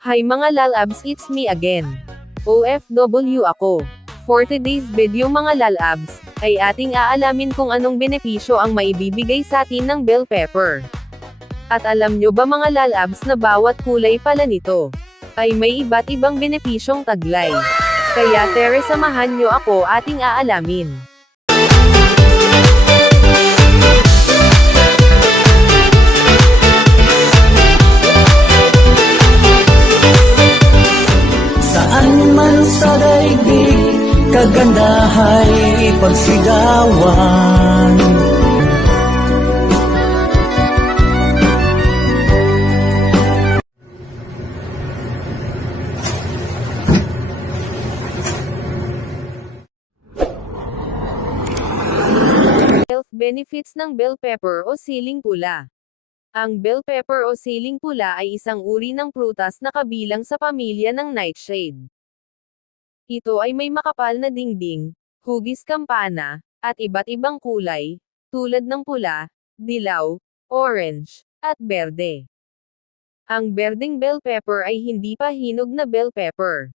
Hi mga lalabs, it's me again. OFW ako. For today's video mga lalabs, ay ating aalamin kung anong benepisyo ang maibibigay sa atin ng bell pepper. At alam nyo ba mga lalabs na bawat kulay pala nito, ay may iba't ibang benepisyong taglay. Kaya tere samahan nyo ako ating aalamin. Daigdig, kagandahay pagsigawan. Health benefits ng bell pepper o siling pula. Ang bell pepper o siling pula ay isang uri ng prutas na kabilang sa pamilya ng nightshade. Ito ay may makapal na dingding, hugis kampana, at iba't ibang kulay, tulad ng pula, dilaw, orange, at berde. Ang berdeng bell pepper ay hindi pa hinog na bell pepper.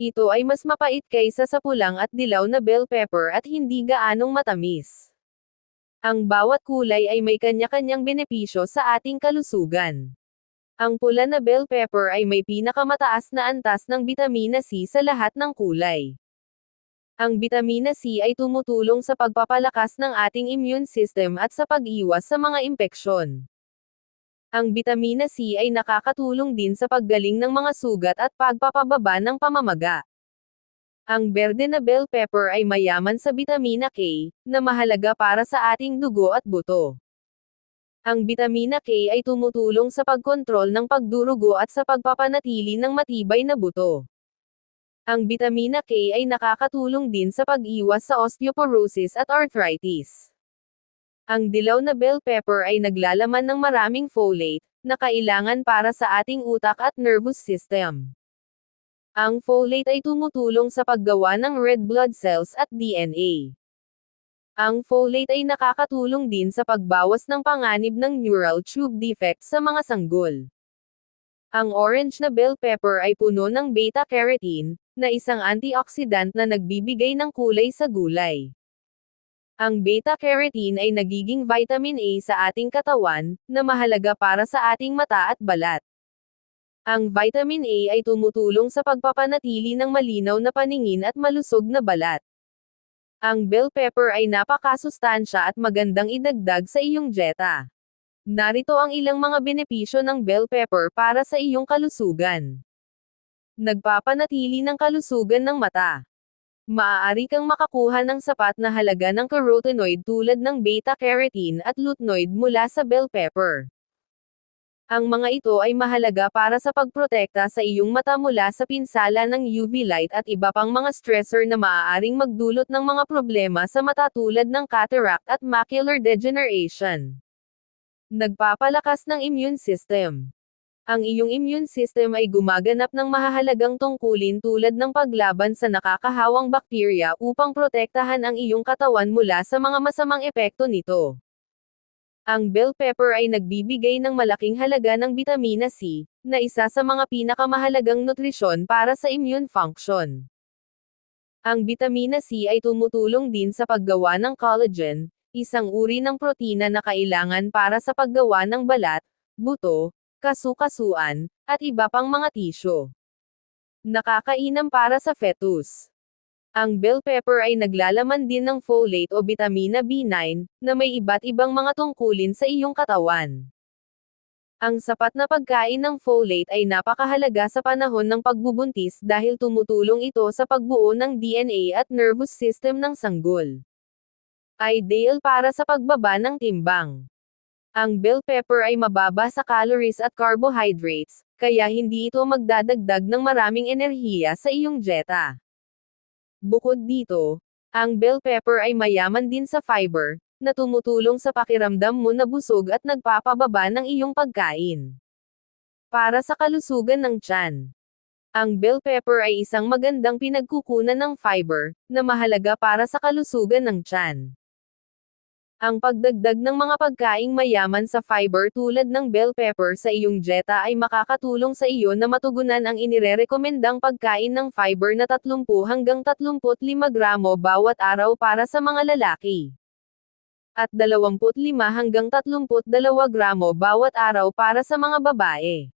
Ito ay mas mapait kaysa sa pulang at dilaw na bell pepper at hindi gaanong matamis. Ang bawat kulay ay may kanya-kanyang benepisyo sa ating kalusugan. Ang pula na bell pepper ay may pinakamataas na antas ng bitamina C sa lahat ng kulay. Ang bitamina C ay tumutulong sa pagpapalakas ng ating immune system at sa pag-iwas sa mga impeksyon. Ang bitamina C ay nakakatulong din sa paggaling ng mga sugat at pagpapababa ng pamamaga. Ang berde na bell pepper ay mayaman sa bitamina K, na mahalaga para sa ating dugo at buto. Ang bitamina K ay tumutulong sa pagkontrol ng pagdurugo at sa pagpapanatili ng matibay na buto. Ang bitamina K ay nakakatulong din sa pag-iwas sa osteoporosis at arthritis. Ang dilaw na bell pepper ay naglalaman ng maraming folate, na kailangan para sa ating utak at nervous system. Ang folate ay tumutulong sa paggawa ng red blood cells at DNA. Ang folate ay nakakatulong din sa pagbawas ng panganib ng neural tube defect sa mga sanggol. Ang orange na bell pepper ay puno ng beta-carotene, na isang antioxidant na nagbibigay ng kulay sa gulay. Ang beta-carotene ay nagiging vitamin A sa ating katawan, na mahalaga para sa ating mata at balat. Ang vitamin A ay tumutulong sa pagpapanatili ng malinaw na paningin at malusog na balat. Ang bell pepper ay napakasustansya at magandang idagdag sa iyong dieta. Narito ang ilang mga benepisyo ng bell pepper para sa iyong kalusugan. Nagpapanatili ng kalusugan ng mata. Maaari kang makakuha ng sapat na halaga ng carotenoid tulad ng beta-carotene at luteinoid mula sa bell pepper. Ang mga ito ay mahalaga para sa pagprotekta sa iyong mata mula sa pinsala ng UV light at iba pang mga stressor na maaaring magdulot ng mga problema sa mata tulad ng cataract at macular degeneration. Nagpapalakas ng immune system. Ang iyong immune system ay gumaganap ng mahahalagang tungkulin tulad ng paglaban sa nakakahawang bakterya upang protektahan ang iyong katawan mula sa mga masamang epekto nito. Ang bell pepper ay nagbibigay ng malaking halaga ng bitamina C, na isa sa mga pinakamahalagang nutrisyon para sa immune function. Ang bitamina C ay tumutulong din sa paggawa ng collagen, isang uri ng protina na kailangan para sa paggawa ng balat, buto, kasukasuan, at iba pang mga tisyo. Nakakainam para sa fetus. Ang bell pepper ay naglalaman din ng folate o bitamina B9, na may iba't ibang mga tungkulin sa iyong katawan. Ang sapat na pagkain ng folate ay napakahalaga sa panahon ng pagbubuntis dahil tumutulong ito sa pagbuo ng DNA at nervous system ng sanggol. Ideal para sa pagbaba ng timbang. Ang bell pepper ay mababa sa calories at carbohydrates, kaya hindi ito magdadagdag ng maraming enerhiya sa iyong dieta. Bukod dito, ang bell pepper ay mayaman din sa fiber, na tumutulong sa pakiramdam mo na busog at nagpapababa ng iyong pagkain. Para sa kalusugan ng tiyan. Ang bell pepper ay isang magandang pinagkukunan ng fiber, na mahalaga para sa kalusugan ng tiyan. Ang pagdagdag ng mga pagkaing mayaman sa fiber tulad ng bell pepper sa iyong dieta ay makakatulong sa iyo na matugunan ang inirerekomendang pagkain ng fiber na 30 hanggang 35 gramo bawat araw para sa mga lalaki. At 25 hanggang 32 gramo bawat araw para sa mga babae.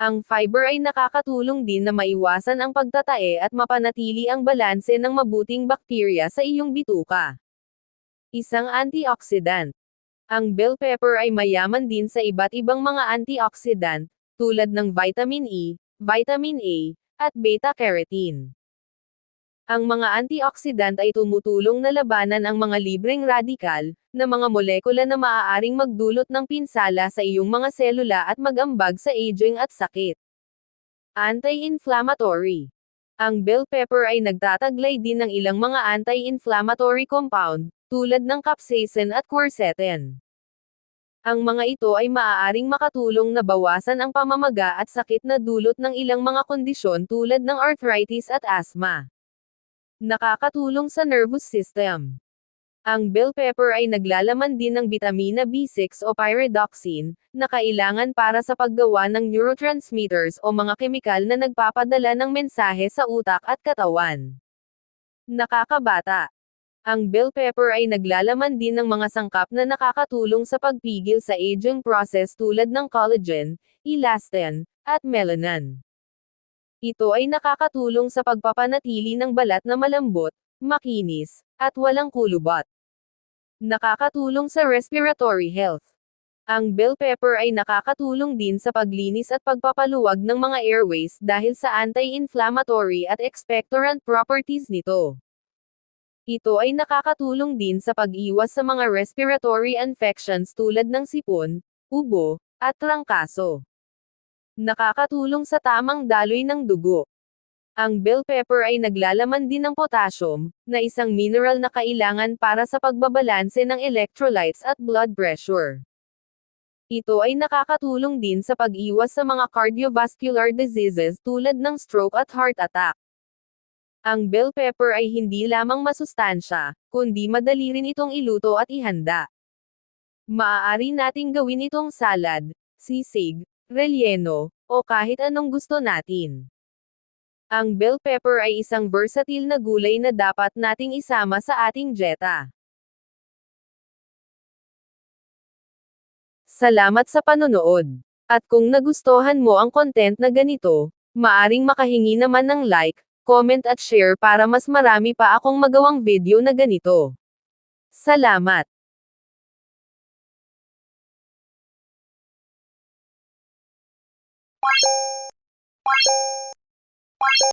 Ang fiber ay nakakatulong din na maiwasan ang pagtatae at mapanatili ang balanse ng mabuting bakterya sa iyong bituka. Isang antioxidant. Ang bell pepper ay mayaman din sa iba't ibang mga antioxidant, tulad ng vitamin E, vitamin A, at beta-carotene. Ang mga antioxidant ay tumutulong na labanan ang mga libreng radikal, na mga molekula na maaaring magdulot ng pinsala sa iyong mga selula at magambag sa aging at sakit. Anti-inflammatory. Ang bell pepper ay nagtataglay din ng ilang mga anti-inflammatory compound, tulad ng capsaicin at quercetin. Ang mga ito ay maaaring makatulong na bawasan ang pamamaga at sakit na dulot ng ilang mga kondisyon tulad ng arthritis at asthma. Nakakatulong sa nervous system. Ang bell pepper ay naglalaman din ng bitamina B6 o pyridoxine, na kailangan para sa paggawa ng neurotransmitters o mga kemikal na nagpapadala ng mensahe sa utak at katawan. Nakakabata. Ang bell pepper ay naglalaman din ng mga sangkap na nakakatulong sa pagpigil sa aging process tulad ng collagen, elastin, at melanin. Ito ay nakakatulong sa pagpapanatili ng balat na malambot, makinis, at walang kulubot. Nakakatulong sa respiratory health. Ang bell pepper ay nakakatulong din sa paglinis at pagpapaluwag ng mga airways dahil sa anti-inflammatory at expectorant properties nito. Ito ay nakakatulong din sa pag-iwas sa mga respiratory infections tulad ng sipon, ubo, at trangkaso. Nakakatulong sa tamang daloy ng dugo. Ang bell pepper ay naglalaman din ng potassium, na isang mineral na kailangan para sa pagbabalanse ng electrolytes at blood pressure. Ito ay nakakatulong din sa pag-iwas sa mga cardiovascular diseases tulad ng stroke at heart attack. Ang bell pepper ay hindi lamang masustansya, kundi madali rin itong iluto at ihanda. Maaari nating gawin itong salad, sisig, relleno, o kahit anong gusto natin. Ang bell pepper ay isang versatile na gulay na dapat nating isama sa ating dieta. Salamat sa panonood. At kung nagustuhan mo ang content na ganito, maaring makahingi naman ng like, comment at share para mas marami pa akong magawang video na ganito. Salamat!